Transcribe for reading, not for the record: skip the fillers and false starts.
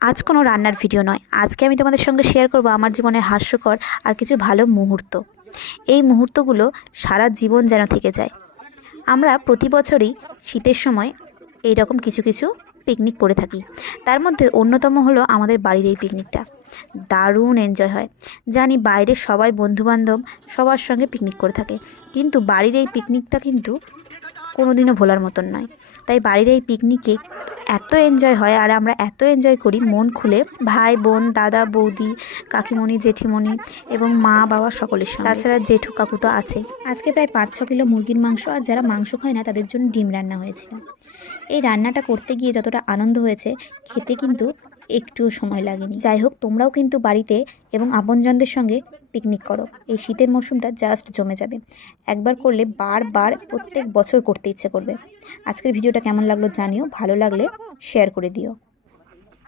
আজ কোনো রান্নার ভিডিও নয়, আজকে আমি তোমাদের সঙ্গে শেয়ার করব আমার জীবনের হাস্যকর আর কিছু ভালো মুহূর্ত। এই মুহূর্তগুলো সারা জীবন যেন থেকে যায়। আমরা প্রতি বছরই শীতের সময় এই রকম কিছু কিছু পিকনিক করে থাকি। তার মধ্যে অন্যতম হলো আমাদের বাড়ির এই পিকনিকটা। দারুণ এনজয় হয়। জানি বাইরে সবাই বন্ধুবান্ধব সবার সঙ্গে পিকনিক করে থাকে, কিন্তু বাড়ির এই পিকনিকটা কিন্তু কোনোদিনও ভোলার মতন নয়। তাই বাড়ির এই পিকনিকে এত এনজয় হয় আর আমরা এত এনজয় করি মন খুলে, ভাই বোন, দাদা বৌদি, কাকিমণি, জেঠিমণি এবং মা বাবা সকলের সঙ্গে। তাছাড়া জেঠু কাকু তো আছে। আজকে প্রায় 5-6 কিলো মুরগির মাংস আর যারা মাংস খায় না তাদের জন্য ডিম রান্না হয়েছিল। এই রান্নাটা করতে গিয়ে যতটা আনন্দ হয়েছে, খেতে কিন্তু একটুও সময় লাগেনি। যাই হোক, তোমরাও কিন্তু বাড়িতে এবং আপনজনদের সঙ্গে পিকনিক করো। এই শীতের মরশুমটা জাস্ট জমে যাবে। একবার করলে বারবার প্রত্যেক বছর করতে ইচ্ছে করবে। আজকের ভিডিওটা কেমন লাগলো জানিও, ভালো লাগলে শেয়ার করে দিও।